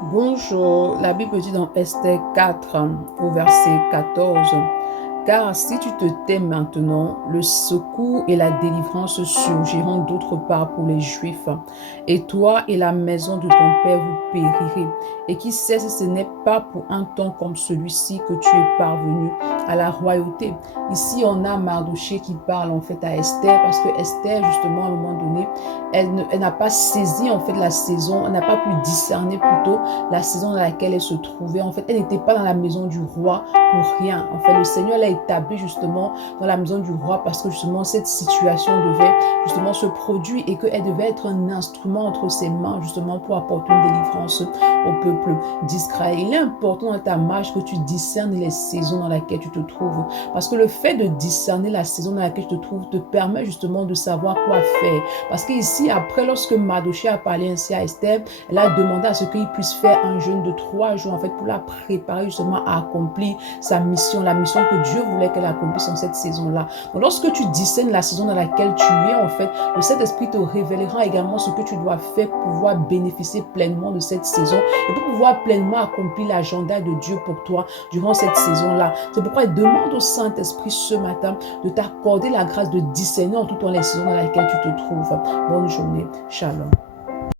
Bonjour, la Bible dit dans Esther 4, au verset 14, car si tu te tais maintenant, le secours et la délivrance surgiront d'autre part pour les Juifs, et toi et la maison de ton père vous périrez. Et qui sait si ce n'est pas pour un temps comme celui-ci que tu es parvenu à la royauté. Ici, on a Mardochée qui parle en fait à Esther, parce que Esther, justement, à un moment donné, elle n'a pas saisi en fait la saison, elle n'a pas pu discerner plutôt la saison dans laquelle elle se trouvait. En fait, elle n'était pas dans la maison du roi pour rien. En fait, le Seigneur l'a établie justement dans la maison du roi parce que justement cette situation devait justement se produire et qu'elle devait être un instrument entre ses mains justement pour apporter une délivrance au peuple d'Israël. Il est important dans ta marche que tu discernes les saisons dans lesquelles tu te trouves, parce que le fait de discerner la saison dans laquelle tu te trouves te permet justement de savoir quoi faire. Parce qu'ici, après, lorsque Mardochée a parlé ainsi à Esther, elle a demandé à ce qu'il puisse faire un jeûne de 3 jours en fait pour la préparer justement à accomplir sa mission, la mission que Dieu voulait qu'elle accomplisse en cette saison-là. Donc lorsque tu discernes la saison dans laquelle tu es en fait, le Saint-Esprit te révélera également ce que tu dois faire pour pouvoir bénéficier pleinement de cette saison et pour pouvoir pleinement accomplir l'agenda de Dieu pour toi durant cette saison-là. C'est pourquoi il demande au Saint-Esprit ce matin de t'accorder la grâce de discerner en tout temps les saisons dans lesquelles tu te trouves. Bonne journée. Shalom.